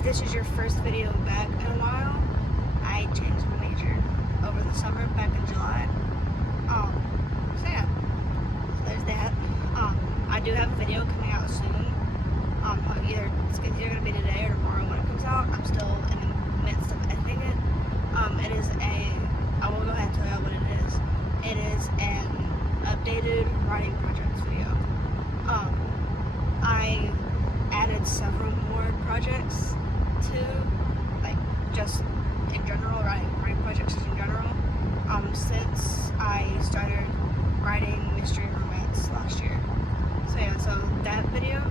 if this is your first video back in a while, I changed my major over the summer, back in July. So yeah, so there's that. I do have a video coming out soon. It's either gonna be today or tomorrow when it comes out. I'm still in the midst of editing it. It is I will go ahead and tell you what it is. It is an updated writing projects video. I added several more projects to, like, just in general, writing projects in general, since I started writing mystery romance last year. So yeah, so that video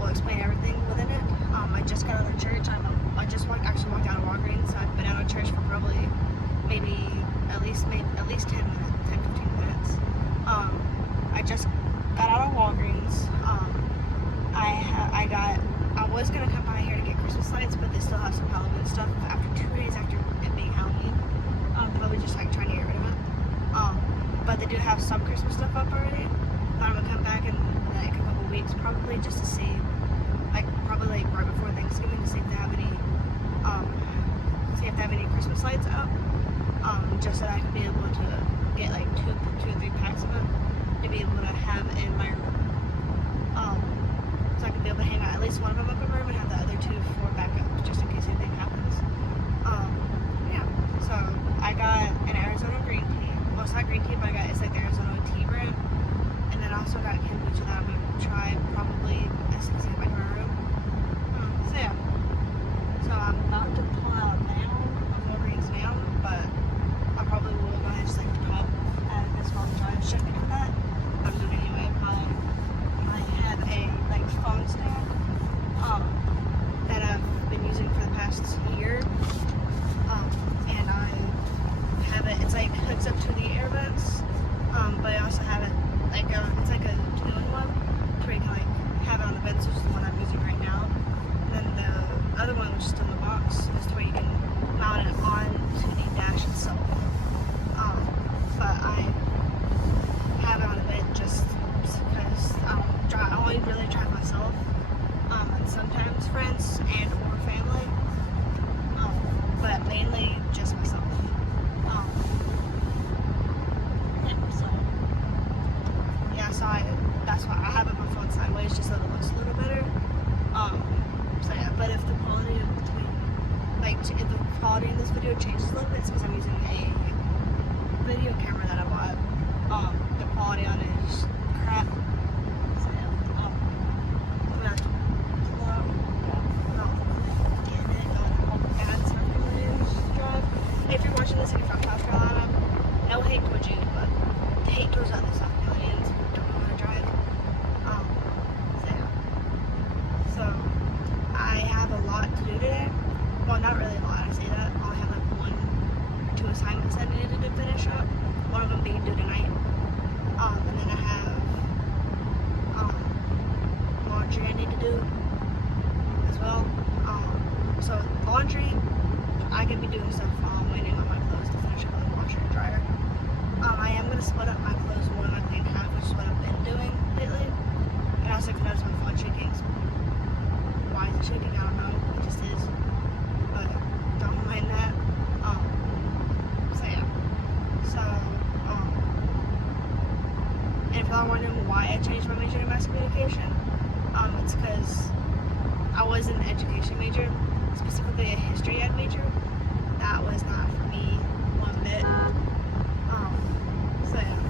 will explain everything within it. I just got out of church. I just actually walked out of Walgreens. So I've been out of church for probably maybe at least 10 minutes, 10-15 minutes. I just got out of Walgreens. I was gonna come by here to get Christmas lights, but they still have some Halloween stuff after 2 days after it being Halloween. Probably just like trying to get rid of it. But they do have some Christmas stuff up already. Thought I'm gonna come back in like a couple weeks, probably just to see, like probably like right before Thanksgiving, to see if they have any Christmas lights up. Just so that I can be able to get like two or three packs of it to be able to have in my room. So I can be able to hang out at least one of them up in my room and have the other 2 for backup, just in case anything happens. Yeah. So I got an Arizona green tea. Well, it's not green tea, but it's like the Arizona tea brand. And then I also got kombucha that I'm gonna try probably as soon as I get back to my room. So yeah. So I'm about to pull out now of Walgreens now, but I probably will go ahead and just like pop out of this while I'm trying to check into that. I'm doing it anyway. I have a like phone stand that I've been using for the past year, and I have it. It's like hooks up to the air vents, but I also have it like it's like a two-in one, where you can like have it on the vents, which is the one I'm using right now. And then the other one, which is still in the box, is where you can mount it onto the dash itself. But I have it on the bed just because I only really drive myself, and sometimes friends and or family, but mainly just myself. That's why I have it my phone sideways, just so it looks a little better. So yeah, but if the quality if the quality in this video changes a little bit, it's because I'm using a video camera that I bought. The quality on it is crap. So yeah, I'm gonna have to pull out. If you're watching this and you're from South Carolina, no hate towards you, but hate towards other South Carolinians who don't know how to drive. So I have a lot to do today. Well, not really a lot, I say that. I'll have like 1 or 2 assignments that I needed to finish up. One of them being due tonight. And then I have laundry I need to do as well. So laundry, I can be doing stuff while I'm waiting on my clothes to finish up with the washer and dryer. I am going to split up my clothes more likely in half, which is what I've been doing lately. And also, if you notice my phone shaking, why is it shaking? I don't know. It just is. But don't mind that. So yeah. So, and if y'all wondering why I changed my major to mass communication, it's because I was an education major, specifically a history ed major. That was not for me one bit. So yeah.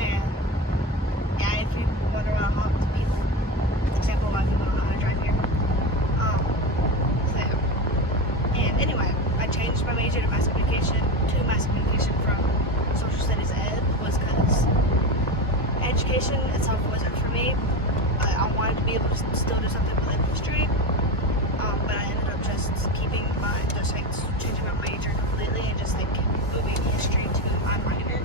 And yeah, if you wonder why I'm talking to people, example why people don't know how to drive here. So yeah. And anyway, I changed my major to mass communication from social studies ed, was because education itself wasn't for me. I wanted to be able to still do something with history, but I ended up just changing my major completely and just like moving history to my minor.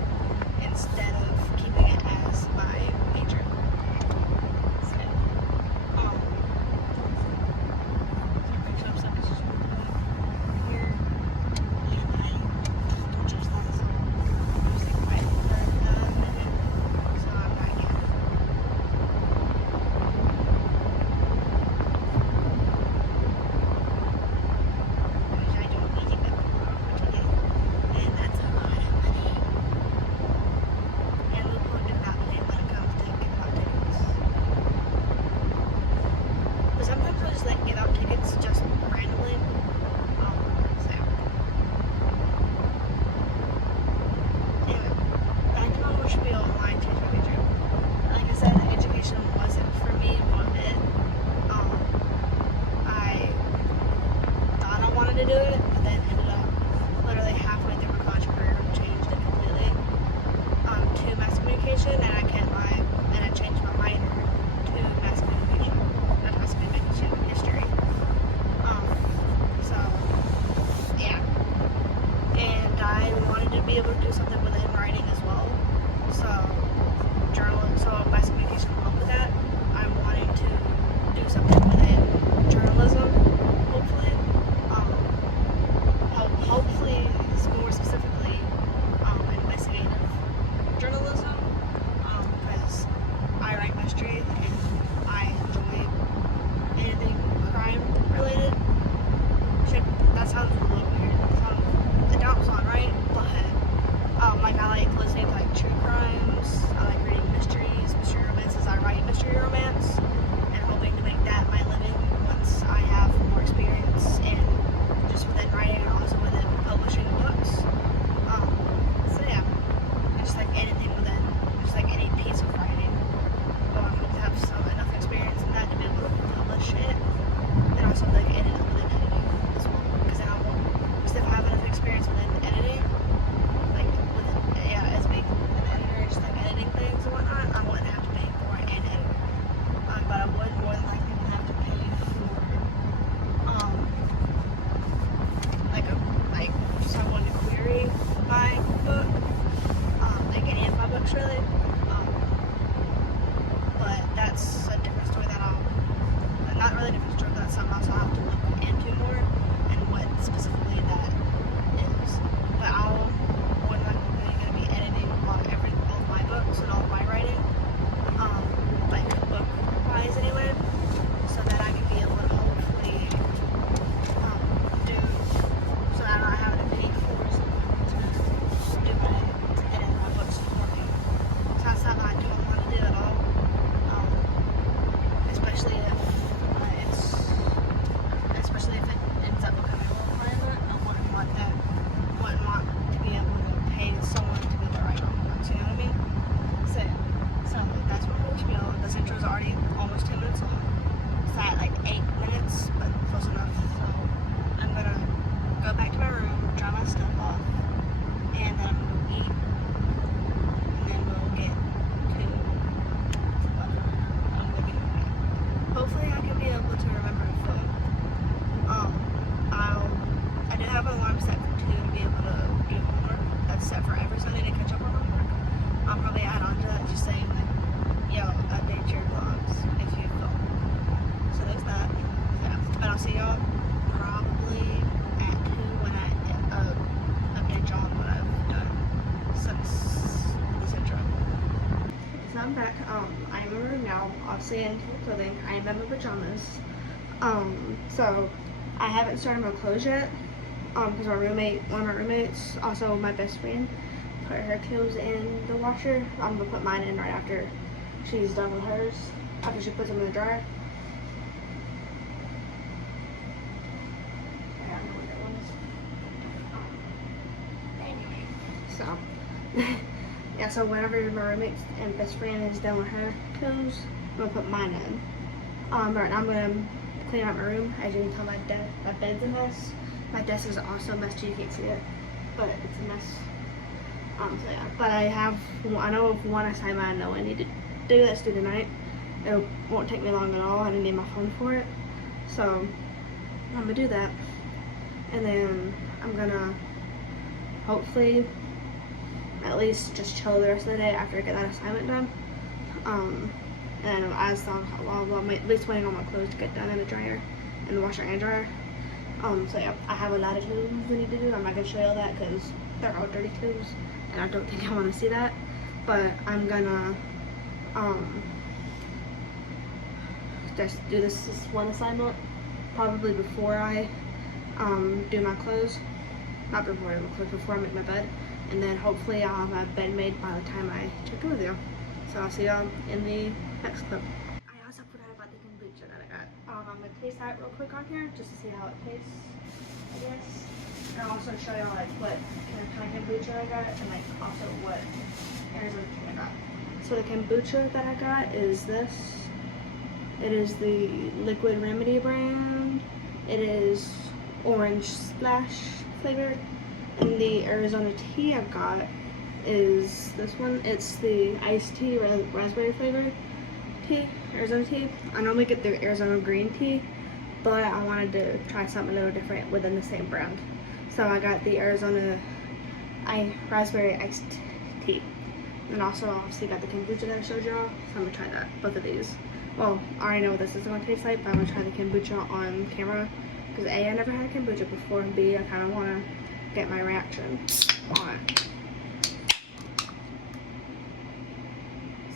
events just randomly. So anyway, back to my little spiel on why I changed my major. Like I said, education wasn't for me one bit. I thought I wanted to do it, but then ended up literally halfway through my college career changed it completely to mass communication, and I can't lie, and I changed my minor to mass communication, not mass communication, history. So yeah, and I wanted to be able to do something within writing as well. So mass communication will help with that. I'm wanting to do something within journalism, hopefully. Hopefully, more specifically, investigative journalism, because I write mystery and I enjoy anything crime related. That sounds a little weird. It don't sound right, but like I like listening to like true crimes. I like reading mysteries, mystery romances. I write mystery romance, and hoping to make that my living once I have more experience in just within writing and also within publishing books. So yeah, just like anything within, just like any piece of writing. I hope to have enough experience in that to be able to publish it, and also like edit within editing as well. Because then I won't. Because if I have enough experience within editing, like as being an editor, just like editing things and whatnot, I wouldn't have to pay for an editor. But I would more than likely have to pay for like someone to query my book, like any of my books really. But that's a different story that not really a different story, but that's something else I'll have to look into more and what specifically that is. But I'm really going to be editing all of my books and all of my writing, like book wise anyway, so that I can be able to hopefully so that I'm not having to pay for someone to edit my books for me. So that's something I don't want to do at all, especially if it ends up becoming a requirement. I wouldn't want to be able to pay someone to be able to write my books, you know what I mean? So that's my whole spiel. This intro is already almost 10 minutes long. It's at like 8 minutes, but close enough. So I'm gonna go back to my room, dry my stuff off, and then I'm gonna go eat, and then we'll get to what I'm gonna be doing. Hopefully I can be able to remember to film. I do have an alarm set for 2 to be able to do homework. That's set for every Sunday to catch up on homework. I'll probably add on to that, just saying like, yo, update your vlogs if you film. So there's that. Yeah. But I'll see y'all probably at 2 when I update y'all on what I've done since this intro. So I'm back. I'm in my room now, obviously in clothing. I am in my pajamas. So I haven't started my clothes yet. Because one of my roommates, also my best friend, put her clothes in the washer. I'm gonna put mine in right after she's done with hers, after she puts them in the dryer. I don't know what that one is. Anyway, so yeah, so whenever my roommate and best friend is done with her clothes, I'm gonna put mine in. Right now I'm gonna clean out my room. As you can tell, my bed's a mess. My desk is also a mess too, you can't see it, but it's a mess. So yeah, but I know of one assignment I know I need to do that's due tonight. It won't take me long at all. I don't need my phone for it. So I'm gonna do that. And then I'm gonna hopefully at least just chill the rest of the day after I get that assignment done. And as while I'm at least waiting on my clothes to get done in the dryer, in the washer and dryer. So yeah, I have a lot of clothes I need to do. I'm not gonna show you all that because they're all dirty clothes, and I don't think I want to see that. But I'm gonna just do this one assignment probably before I do my clothes. Not before I do my clothes, before I make my bed, and then hopefully I'll have my bed made by the time I check in with you. So I'll see y'all in the next clip. I also forgot about the kombucha that I got. I'm gonna taste that real quick on here just to see how it tastes, I guess. And I'll also show y'all like what kind of kombucha I got and like also what Arizona tea I got. So the kombucha that I got is this. It is the Liquid Remedy brand. It is orange splash flavored. And the Arizona tea I've got is this one. It's the iced tea raspberry flavored tea, Arizona tea. I normally get the Arizona green tea, but I wanted to try something a little different within the same brand. So I got the Arizona raspberry iced tea. And also obviously got the kombucha that I showed y'all. So I'm gonna try that, both of these. Well, I already know what this is gonna taste like, but I'm gonna try the kombucha on camera. Because A, I never had kombucha before, and B, I kinda wanna get my reaction on it.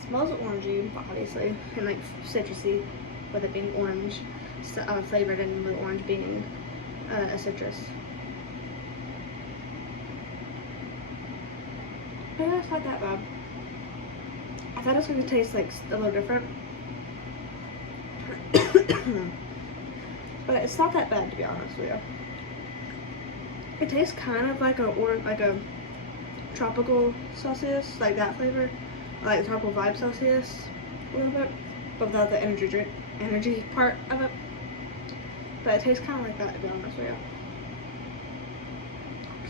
Smells orangey, obviously, and like citrusy, with it being orange flavored and with orange being a citrus. But it's not that bad. I thought it was going to taste like a little different, but it's not that bad to be honest with you. It tastes kind of like a tropical Celsius, like that flavor, like the tropical vibe Celsius a little bit, but without the energy part of it. But it tastes kind of like that to be honest with you.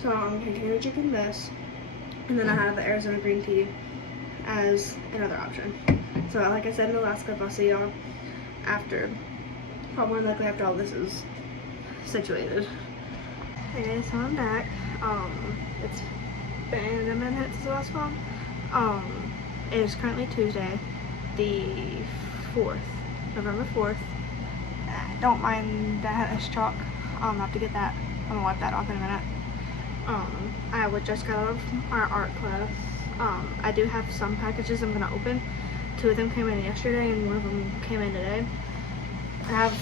So I'm continuing to drink this, and then I have the Arizona green tea as another option. So like I said in the last clip, I'll see y'all after, probably likely after all this is situated. Okay, so I'm back. It's been a minute since the last one. It is currently Tuesday, the 4th, November 4th. Don't mind that as chalk. I'll have to get that. I'm gonna wipe that off in a minute. I just got out of our art class. I do have some packages I'm gonna open. 2 of them came in yesterday and 1 of them came in today. I have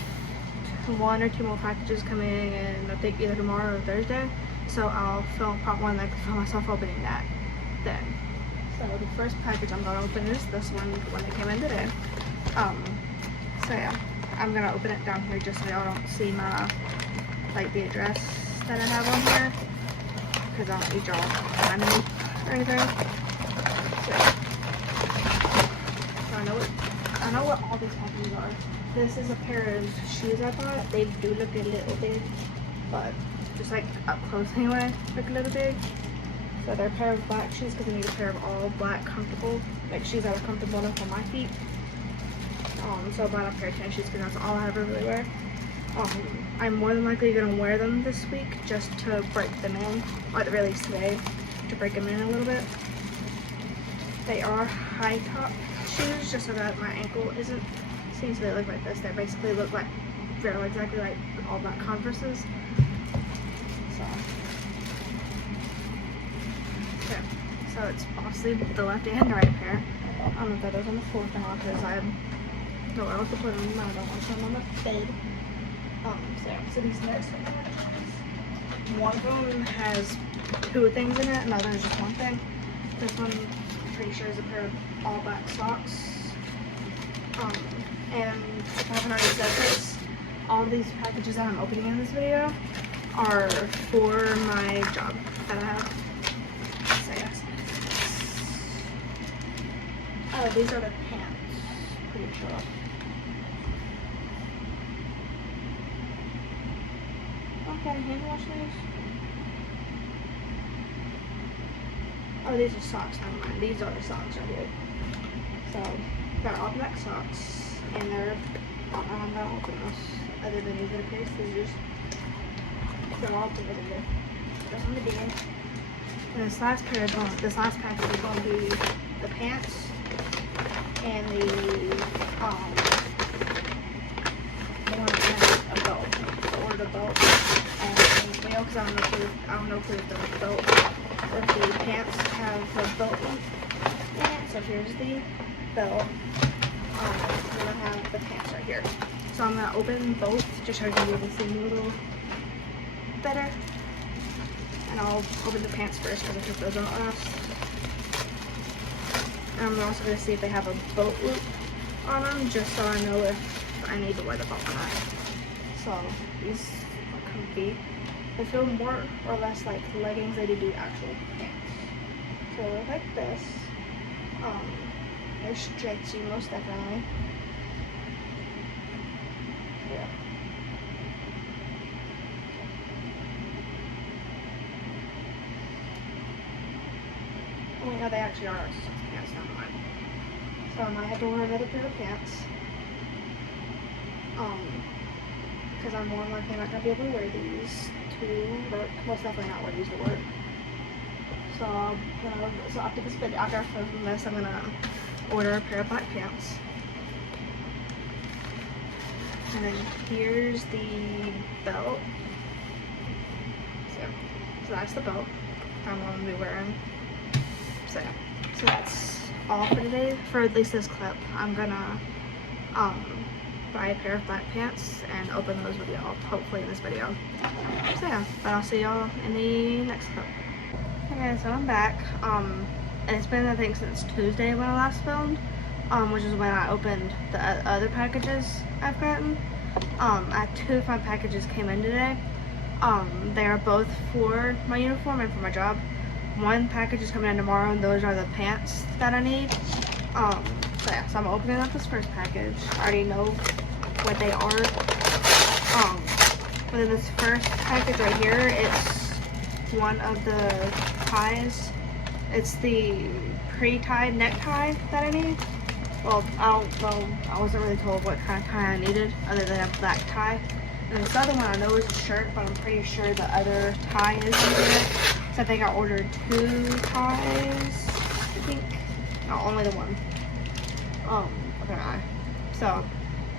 1 or 2 more packages coming in, I think either tomorrow or Thursday. So I'll film part 1, like film myself opening that then. So the first package I'm gonna open is this one, the one that came in today. So yeah, I'm gonna open it down here just so y'all don't see my, like the address that I have on here, because I don't need y'all finding me or anything. So I know what all these packages are. This is a pair of shoes I bought. They do look a little big, but just like up close anyway, look a little big. So they're a pair of black shoes because I need a pair of all black comfortable, like shoes that are comfortable enough on my feet. So I bought a pair of tennis shoes because that's all I ever really wear. I'm more than likely gonna wear them this week just to break them in, or at the very least today, to break them in a little bit. They are high top shoes just so that my ankle isn't seen. So they look like this. They basically look like, they're exactly like all black Converses. So it's obviously the left and right pair. I don't know if that goes on the floor for now because I have nowhere else to put them. I don't want them on the bed. So these next ones, one of them has 2 things in it, and the other is just 1 thing. This one, I'm pretty sure, is a pair of all black socks. And if I haven't already said this, all of these packages that I'm opening in this video are for my job that I have. So yes. Oh, these are the pants, pretty sure. Can I hand wash these? Oh, these are socks, never mind. These are the socks right here. So, got all black socks, and they're, I'm gonna open this. Other than these are the pair of scissors. They're all together here. They're on the bed. And this last package is going to be the pants and the one that has a belt. So I ordered a belt. Because I don't know if the belt or if the pants have the belt in it. So here's the belt. Then I have the pants right here. So I'm gonna open both just so you can be able to see me a little better. And I'll open the pants first because I took those out last. And I'm also gonna see if they have a belt loop on them, just so I know if I need to wear the belt or not. So these are comfy. They feel more or less like leggings than they do actual pants. So they look like this. They're stretchy, most definitely. Yeah. Oh my god, they actually are pants, not mine. So I might have to wear another pair of pants. Because I'm more likely not going to be able to wear these to work. Most definitely not wear these to work. So, so after this video, after I film this, I'm going to order a pair of black pants. And then here's the belt. So that's the belt I'm going to be wearing. So that's all for today, for at least this clip. I'm gonna buy a pair of black pants and open those with y'all, hopefully in this video. So yeah, but I'll see y'all in the next clip. Okay, so I'm back. And it's been, I think, since Tuesday when I last filmed, which is when I opened the other packages I've gotten. I had 2 of my packages came in today. They are both for my uniform and for my job. One package is coming in tomorrow, and those are the pants that I need. So yeah, so I'm opening up this first package. I already know what they are. But in this first package right here, it's one of the ties. It's the pre-tied necktie that I need. Well, I wasn't really told what kind of tie I needed, other than a black tie. And this other one I know is a shirt, but I'm pretty sure the other tie is in it. So I think I ordered 2 ties, I think. No, only the one. Okay. So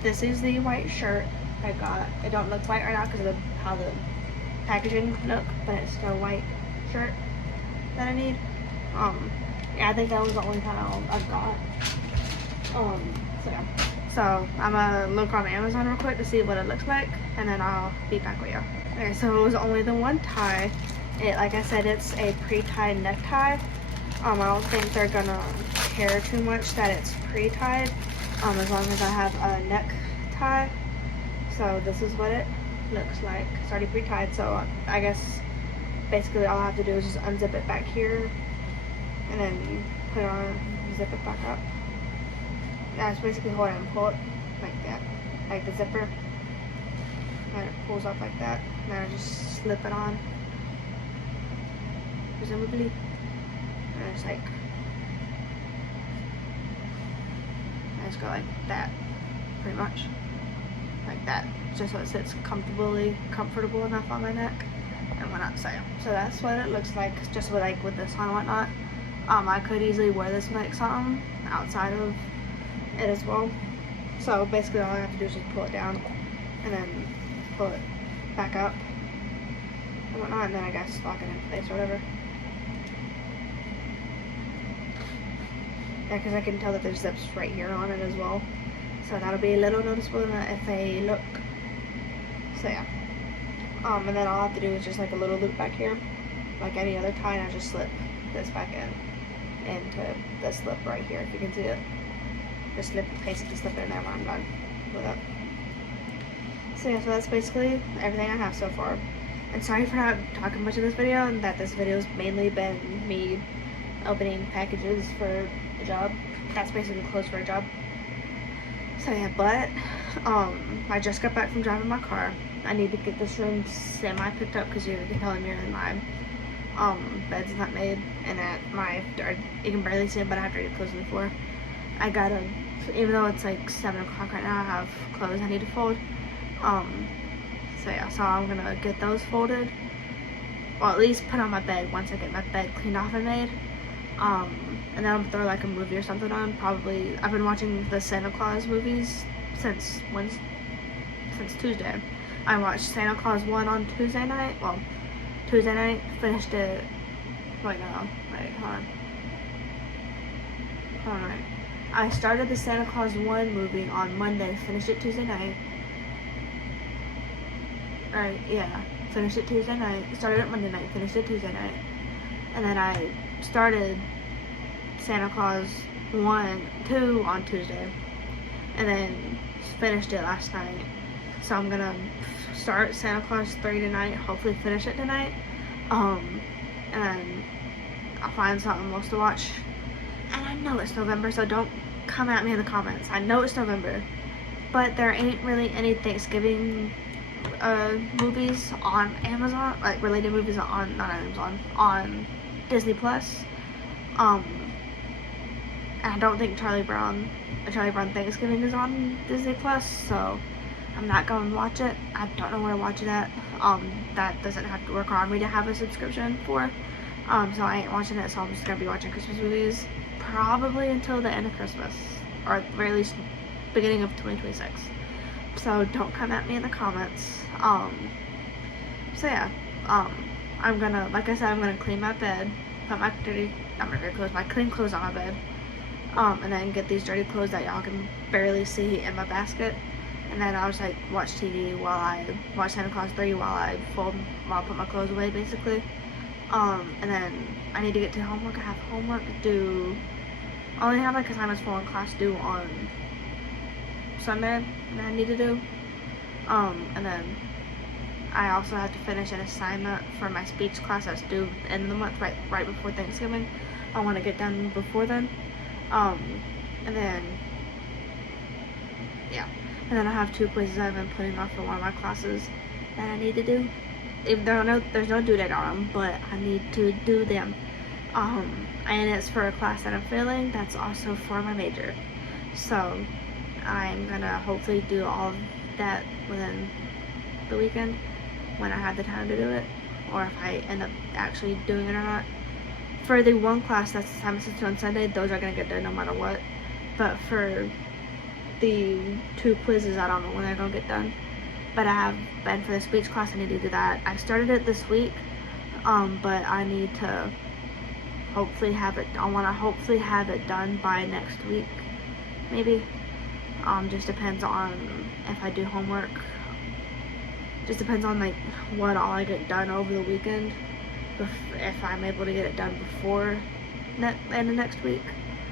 this is the white shirt I got. It don't look white right now because of how the packaging look, but it's still a white shirt that I need. Yeah, I think that was the only kind I got. So yeah. So I'm gonna look on Amazon real quick to see what it looks like, and then I'll be back with you. Okay, so it was only the one tie. Like I said, it's a pre-tied necktie. I don't think they're gonna care too much that it's pre-tied, as long as I have a necktie. So this is what it looks like. It's already pre-tied, so I guess basically all I have to do is just unzip it back here, and then put it on, zip it back up. That's basically hold it and pull it like that, like the zipper. And it pulls up like that. And then I just slip it on, presumably. And it's like, I just go like that, pretty much, like that, just so it sits comfortable enough on my neck and whatnot. So that's what it looks like, just with this on and whatnot. I could easily wear this with like something outside of it as well. So basically all I have to do is just pull it down and then pull it back up and whatnot, and then I guess lock it in place or whatever. Yeah, because I can tell that there's zips right here on it as well, so that'll be a little noticeable if they look. So yeah, and then all I have to do is just like a little loop back here, like any other tie, and I just slip this back into this lip right here, if you can see it. Just basically slip it in there when I'm done with it. So yeah, so that's basically everything I have so far. And sorry for not talking much in this video, and that this video has mainly been me opening packages for a job. That's basically clothes for a job. So yeah, but I just got back from driving my car. I need to get this room semi picked up because you can tell I'm nearly my bed's not made, and that you can barely see it, but I have dirty clothes on the floor. I gotta, even though it's like 7 o'clock right now, I have clothes I need to fold. So yeah, so I'm gonna get those folded, or at least put on my bed once I get my bed cleaned off and made. And then I'm gonna throw like a movie or something on. Probably, I've been watching the Santa Claus movies since Tuesday. I watched Santa Claus 1 on Tuesday night. Well, Tuesday night, finished it. Wait, no, wait, hold on. I started the Santa Claus 1 movie on Monday, finished it Tuesday night. Alright, yeah, finished it Tuesday night, started it Monday night, finished it Tuesday night. And then I started Santa Claus 2 on Tuesday. And then finished it last night. So I'm gonna start Santa Claus 3 tonight, hopefully finish it tonight. And I'll find something else to watch. And I know it's November, so don't come at me in the comments. I know it's November, but there ain't really any Thanksgiving movies on Amazon, like related movies on, not Amazon, on Disney Plus. And I don't think Charlie Brown Thanksgiving is on Disney Plus, so I'm not going to watch it. I don't know where to watch it at. That doesn't have to require me to have a subscription for. So I ain't watching it, so I'm just gonna be watching Christmas movies probably until the end of Christmas, or at the very least beginning of 2026. So don't come at me in the comments. So yeah, I'm gonna, like I said, I'm gonna clean my bed, put my clean clothes on my bed, and then get these dirty clothes that y'all can barely see in my basket, and then I'll just like watch TV while I watch Santa Claus 3 while I put my clothes away, basically. And then I need to get to homework. I have homework due. I only have like assignments for one class due on Sunday that I need to do. And then I also have to finish an assignment for my speech class that's due end of the month, right before Thanksgiving. I want to get done before then. And then yeah, and then I have 2 quizzes I've been putting off for one of my classes that I need to do. There's no due date on them, but I need to do them. And it's for a class that I'm failing. That's also for my major. So I'm gonna hopefully do all of that within the weekend when I have the time to do it, or if I end up actually doing it or not. For the one class that's assignments on Sunday, those are gonna get done no matter what. But for the 2 quizzes, I don't know when they're gonna get done. But I have been for the speech class, I need to do that. I started it this week, but I need to hopefully have it, I want to hopefully have it done by next week, maybe. Just depends on if I do homework. Just depends on like what all I get done over the weekend, if I'm able to get it done before the end of next week.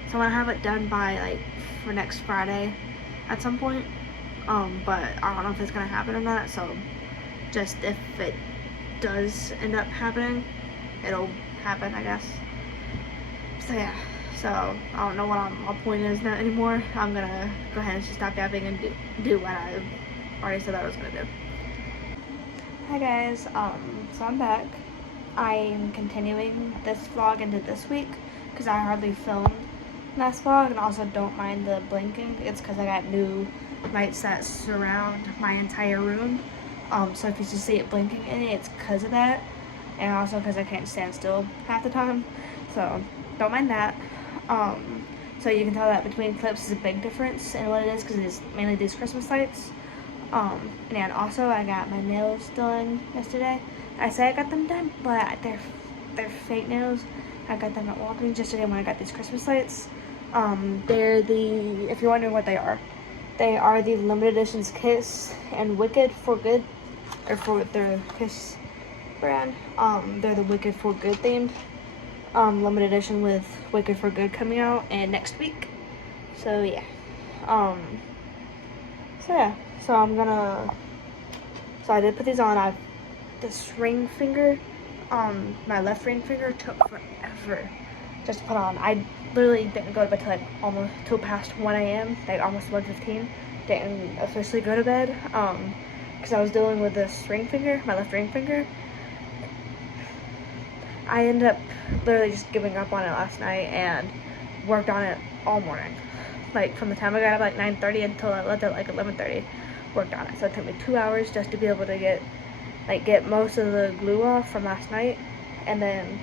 So I want to have it done by like for next Friday at some point. But I don't know if it's gonna happen or not, so just if it does end up happening, it'll happen, I guess. So yeah, so I don't know what my point is now anymore. I'm gonna go ahead and just stop yapping and do what I already said I was gonna do. Hi guys, so I'm back. I'm continuing this vlog into this week because I hardly filmed last vlog, and also don't mind the blinking. It's because I got new lights that surround my entire room, so if you just see it blinking in it, it's because of that, and also because I can't stand still half the time, so don't mind that. So you can tell that between clips is a big difference in what it is, because it's mainly these Christmas lights. And then also I got my nails done yesterday. I say I got them done, but they're fake nails. I got them at Walgreens yesterday when I got these Christmas lights. They're the, if you're wondering what they are the limited editions Kiss and Wicked for Good, or for their Kiss brand. They're the Wicked for Good themed limited edition, with Wicked for Good coming out and next week. So yeah. So I did put these on. This ring finger, my left ring finger took forever just to put on. I literally didn't go to bed till like almost till past 1 a.m, like almost 1:15. Didn't officially go to bed, because I was dealing with this ring finger, my left ring finger. I ended up literally just giving up on it last night and worked on it all morning. Like from the time I got up at like 9:30 until I left at like 11:30, worked on it. So it took me 2 hours just to be able to get most of the glue off from last night, and then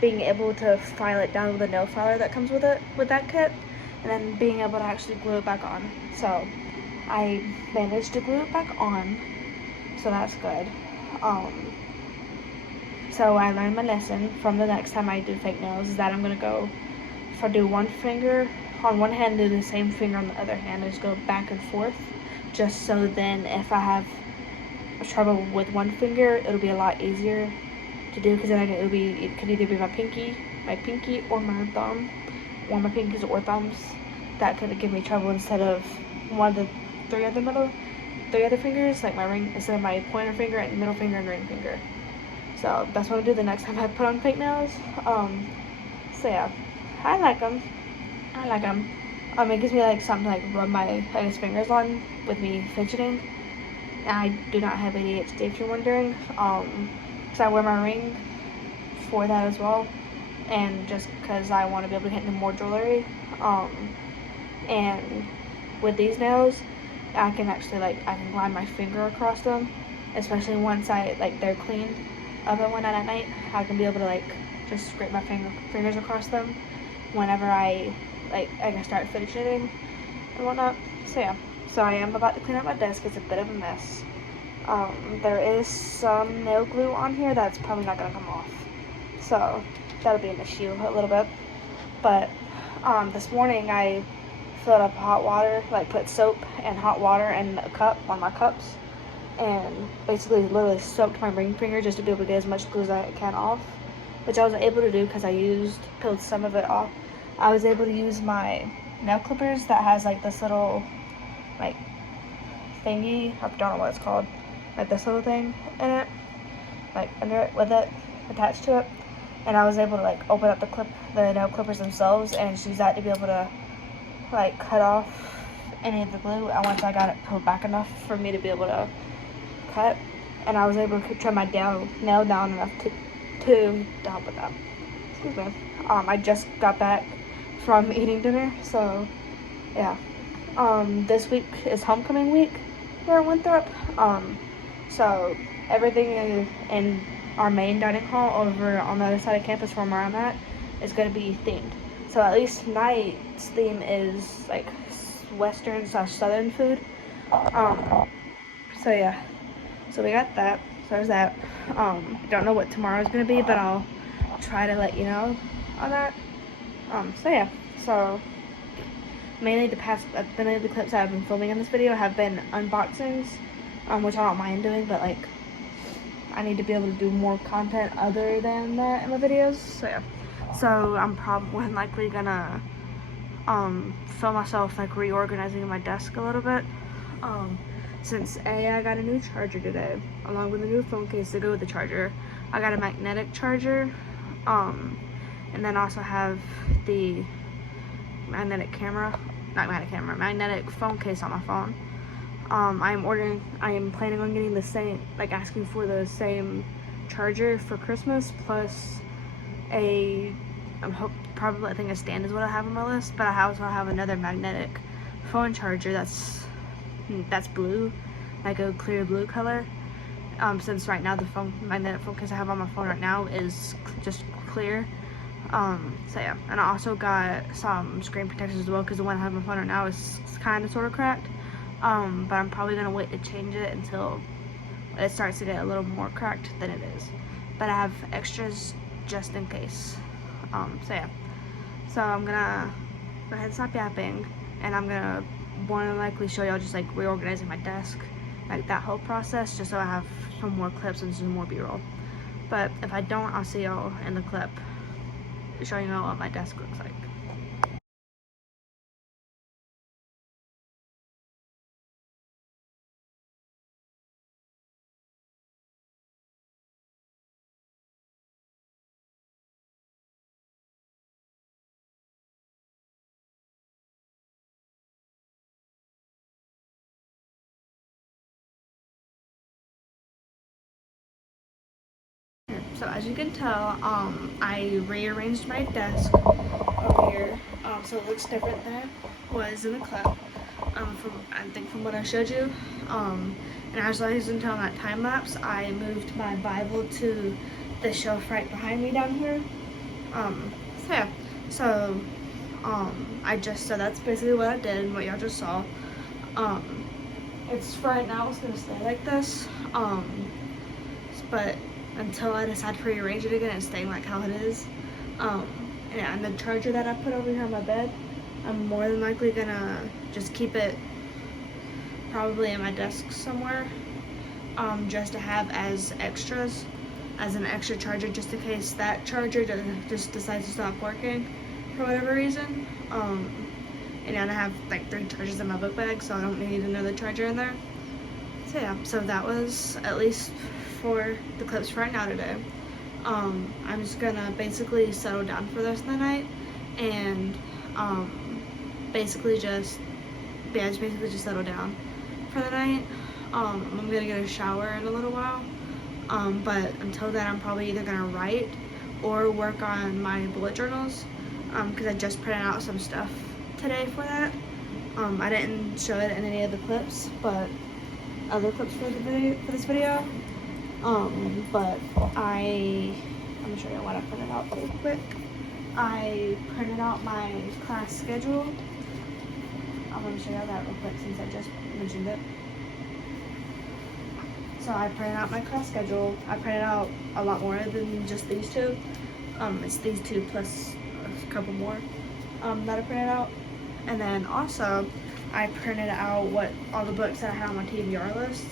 being able to file it down with a nail filer that comes with it, with that kit, and then being able to actually glue it back on. So I managed to glue it back on, so that's good. So I learned my lesson from the next time I do fake nails, is that I'm gonna go, if I do one finger on one hand, do the same finger on the other hand, just go back and forth, just so then if I have trouble with one finger, it'll be a lot easier to do, because then it could either be my pinky or my thumb, or my pinkies or thumbs that could give me trouble, instead of one of the 3 of the middle. 3 other fingers, like my ring, instead of my pointer finger and middle finger and ring finger. So that's what I'll do the next time I put on fake nails. So yeah, I like them. I like them. It gives me like something to like rub my fingers on with me fidgeting. And I do not have ADHD if you're wondering. So I wear my ring for that as well, and just because I want to be able to get into more jewelry. And with these nails, I can actually I can glide my finger across them, especially once they're cleaned up at one at night. I can be able to just scrape my fingers across them whenever I start fidgeting and whatnot. So yeah, so I am about to clean up my desk. It's a bit of a mess. There is some nail glue on here that's probably not gonna come off, so that'll be an issue a little bit. But this morning I filled up hot water, put soap and hot water in a cup, one of my cups, and basically literally soaked my ring finger just to be able to get as much glue as I can off, which I was able to do because I peeled some of it off. I was able to use my nail clippers that has this little thingy, I don't know what it's called, this little thing in it, under it with it attached to it, and I was able to open up the nail clippers themselves and just use that to be able to cut off any of the glue. And once I got it pulled back enough for me to be able to cut, and I was able to trim my nail down enough to help with that. Excuse me. I just got back from eating dinner, so yeah. This week is homecoming week here at Winthrop. So everything in our main dining hall over on the other side of campus from where I'm at is going to be themed. So at least tonight's theme is Western / Southern food. So yeah, so we got that. So there's that. Don't know what tomorrow's gonna be, but I'll try to let you know on that. So yeah, so mainly the clips that I've been filming in this video have been unboxings, which I don't mind doing, but I need to be able to do more content other than that in my videos. So yeah, so I'm probably likely gonna film myself reorganizing my desk a little bit, since I got a new charger today along with a new phone case to go with the charger. I got a magnetic charger, and then also have the magnetic phone case on my phone. I am planning on getting the same, asking for the same charger for Christmas, plus I think a stand is what I have on my list, but I also have another magnetic phone charger that's blue, a clear blue color, since right now the magnetic phone case I have on my phone right now is just clear. So yeah, and I also got some screen protectors as well, because the one I have on my phone right now is kind of sort of cracked, but I'm probably going to wait to change it until it starts to get a little more cracked than it is, but I have extras just in case. So yeah, so I'm gonna go ahead and stop yapping, and I'm gonna more than likely show y'all just reorganizing my desk, that whole process, just so I have some more clips and some more b-roll. But if I don't, I'll see y'all in the clip showing y'all what my desk looks like. So as you can tell, I rearranged my desk over here, so it looks different than it was in the clip, from what I showed you. And as you can tell in that time lapse, I moved my Bible to the shelf right behind me down here. So yeah, so that's basically what I did and what y'all just saw. It's right now it's gonna stay like this, but until I decide to rearrange it again, it's staying how it is. Yeah, and the charger that I put over here on my bed, I'm more than likely gonna just keep it probably in my desk somewhere, just to have as extras, as an extra charger, just in case that charger just decides to stop working for whatever reason. And then I have 3 chargers in my book bag, so I don't need another charger in there. So yeah, so that was at least for the clips for right now today. I'm just gonna basically settle down for the rest of the night and basically just settle down for the night. I'm gonna get a shower in a little while, but until then I'm probably either gonna write or work on my bullet journals, because I just printed out some stuff today for that. I didn't show it in any of the clips, but other clips for this video. But I'm gonna show you what I printed out real quick. I printed out my class schedule. I'm gonna show you that real quick since I just mentioned it. So I printed out my class schedule. I printed out a lot more than just these two. It's these two plus a couple more that I printed out. And then also I printed out all the books that I had on my TBR list.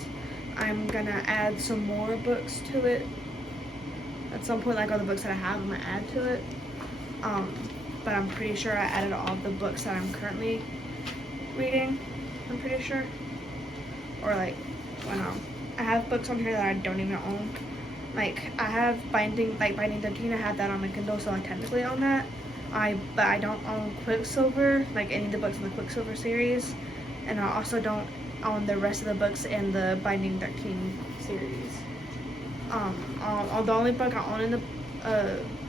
I'm gonna add some more books to it. At some point, like all the books that I have, I'm gonna add to it. But I'm pretty sure I added all the books that I'm currently reading. I'm pretty sure. Or like, well, no. I have books on here that I don't even own. Like I have Binding 13. I have that on my Kindle, so I technically own that. But I don't own Quicksilver, like any of the books in the Quicksilver series, and I also don't own the rest of the books in the Binding 13 series. The only book I own in the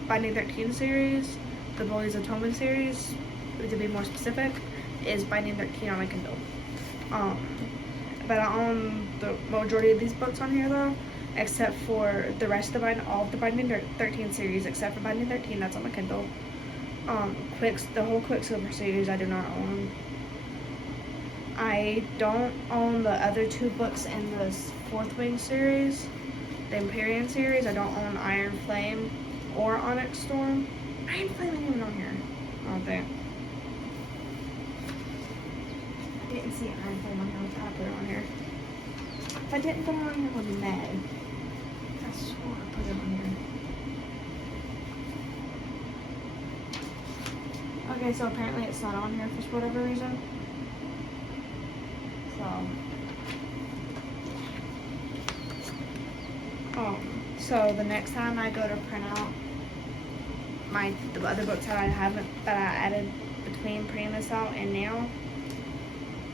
Binding 13 series, the Boys of Tome series, to be more specific, is Binding 13 on my Kindle. But I own the majority of these books on here though, except for the rest of all of the Binding 13 series, except for Binding 13, that's on my Kindle. The whole Quicksilver series I do not own. I don't own the other two books in the Fourth Wing series, the Empyrean series. I don't own Iron Flame or Onyx Storm. Iron Flame ain't even on here, I don't think. I didn't see Iron Flame on here. I was trying to put it on here. If I didn't put it on here, I would be mad. I swore I put it on here. Okay, so apparently it's not on here for whatever reason. So the next time I go to print out the other books that I added between printing this out and now,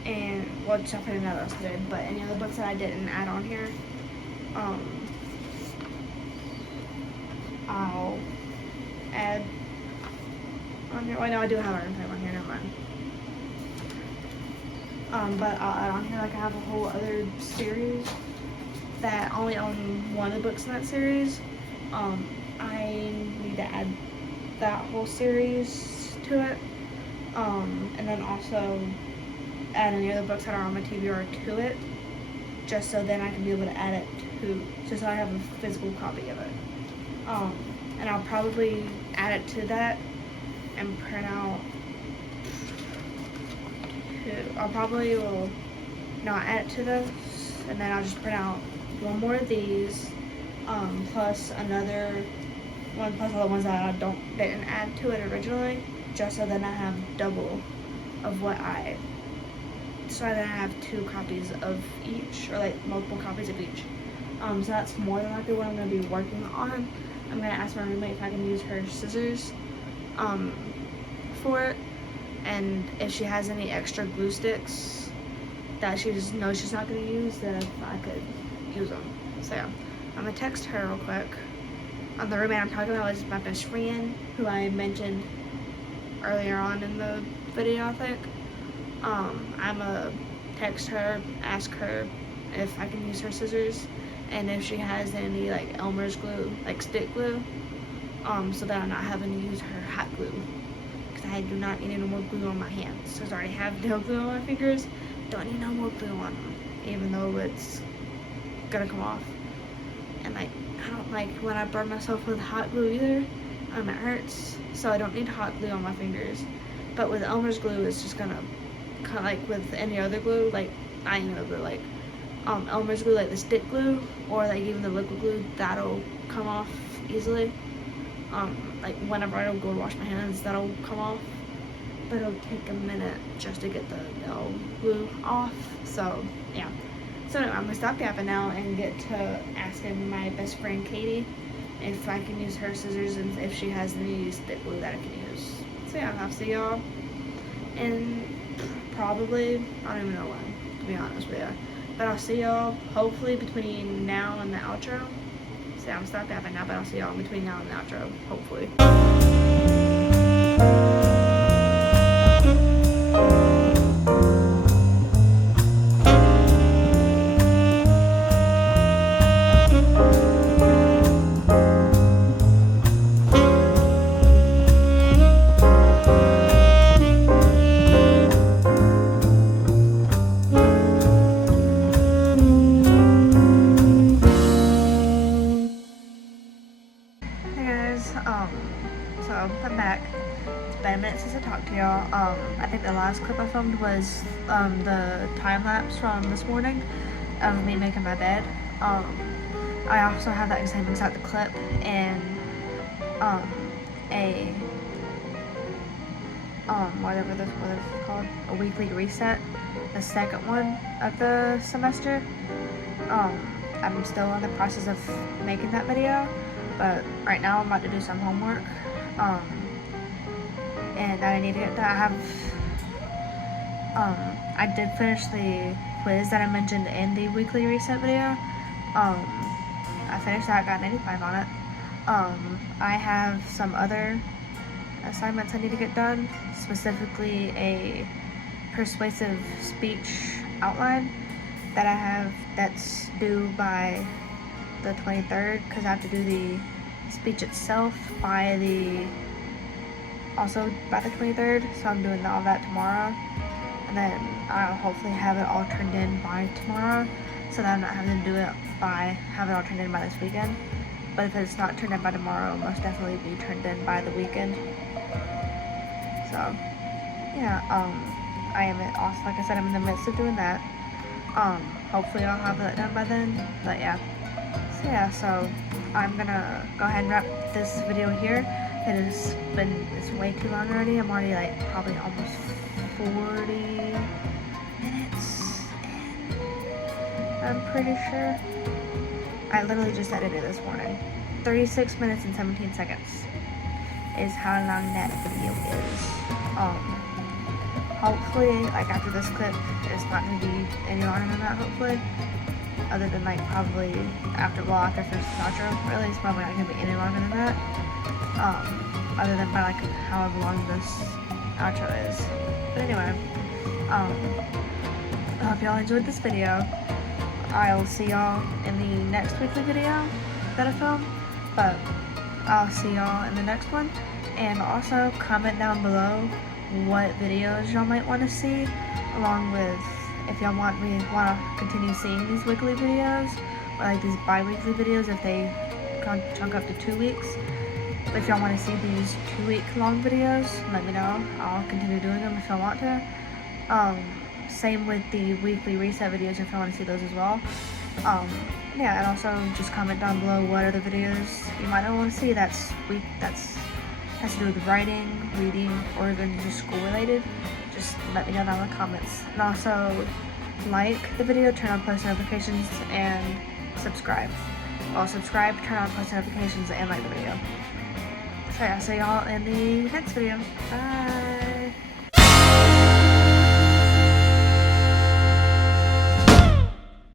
and well, just printing out those today, but any other books that I didn't add on here, I'll add on here. Well, no, I do have Iron Flame on here, never mind. But I'll add on here, like I have a whole other series that I only own one of the books in that series. I need to add that whole series to it. And then also add any other books that are on my TBR to it, just so then I can be able to add it just so I have a physical copy of it. And I'll probably add it to that and print out I'll probably will not add it to this, and then I'll just print out one more of these, plus another one, plus all the ones that I didn't add to it originally, just so then I have double of so then I have 2 copies of each, or like multiple copies of each. So that's more than likely what I'm going to be working on. I'm going to ask my roommate if I can use her scissors for it, and if she has any extra glue sticks that she just knows she's not going to use, then if I could use them. So yeah, I'm going to text her real quick. The roommate I'm talking about is my best friend, who I mentioned earlier on in the video, I think. I'm gonna text her, ask her if I can use her scissors, and if she has any like Elmer's glue, like stick glue, so that I'm not having to use her hot glue, because I do not need no more glue on my hands, because I already have no glue on my fingers. Don't need no more glue on them, even though it's gonna come off. And like, I don't like when I burn myself with hot glue either. It hurts, so I don't need hot glue on my fingers. But with Elmer's glue, it's just gonna, kind of like with any other glue, like I know glue, like Elmer's glue, like the stick glue, or like even the liquid glue, that'll come off easily. Like whenever I don't go to wash my hands, that'll come off. But it'll take a minute just to get the glue off. So yeah, So anyway, I'm gonna stop yapping now and get to asking my best friend Katie if I can use her scissors and if she has any stick glue that I can use. So yeah, I'll see y'all in probably, I don't even know when, to be honest with you. But I'll see y'all hopefully between now and the outro. So yeah, I'm gonna stop yapping now, but I'll see y'all between now and the outro, hopefully. So I'm back. It's been a minute since I talked to y'all. I think the last clip I filmed was the time lapse from this morning of me making my bed. I also have that same exact clip and whatever this was called, a weekly reset, the second one of the semester. I'm still in the process of making that video, but right now I'm about to do some homework. And I need to get that. I did finish the quiz that I mentioned in the weekly reset video. I finished that, got 95 on it. I have some other assignments I need to get done, specifically a persuasive speech outline that I have that's due by the 23rd, because I have to do the speech itself also by the 23rd, so I'm doing all that tomorrow, and then I'll hopefully have it all turned in by tomorrow, so that I'm not having to have it all turned in by this weekend. But if it's not turned in by tomorrow, it'll most definitely be turned in by the weekend. So yeah, I am also, like I said, I'm in the midst of doing that. Hopefully I'll have that done by then, but yeah. So I'm gonna go ahead and wrap this video here. It's way too long already. I'm already like probably almost 40 minutes in, I'm pretty sure. I literally just edited this morning. 36 minutes and 17 seconds is how long that video is. Hopefully, like after this clip, it's not gonna be any longer than that, hopefully. Other than like probably after first outro, really, it's probably not gonna be any longer than that. Other than by like however long this outro is. But anyway, I hope y'all enjoyed this video. I'll see y'all in the next weekly video that I film, but I'll see y'all in the next one. And also comment down below what videos y'all might want to see, along with if y'all want to continue seeing these weekly videos, or like these bi-weekly videos if they chunk up to 2 weeks. If y'all want to see these 2-week long videos, let me know. I'll continue doing them if y'all want to. Same with the weekly reset videos if y'all want to see those as well. Yeah, and also just comment down below what other videos you might not want to see that's has to do with writing, reading, or even just school related. Just let me know down in the comments. And also like the video, turn on post notifications, and subscribe. Well, subscribe, turn on post notifications, and like the video. So yeah, see y'all in the next video. Bye!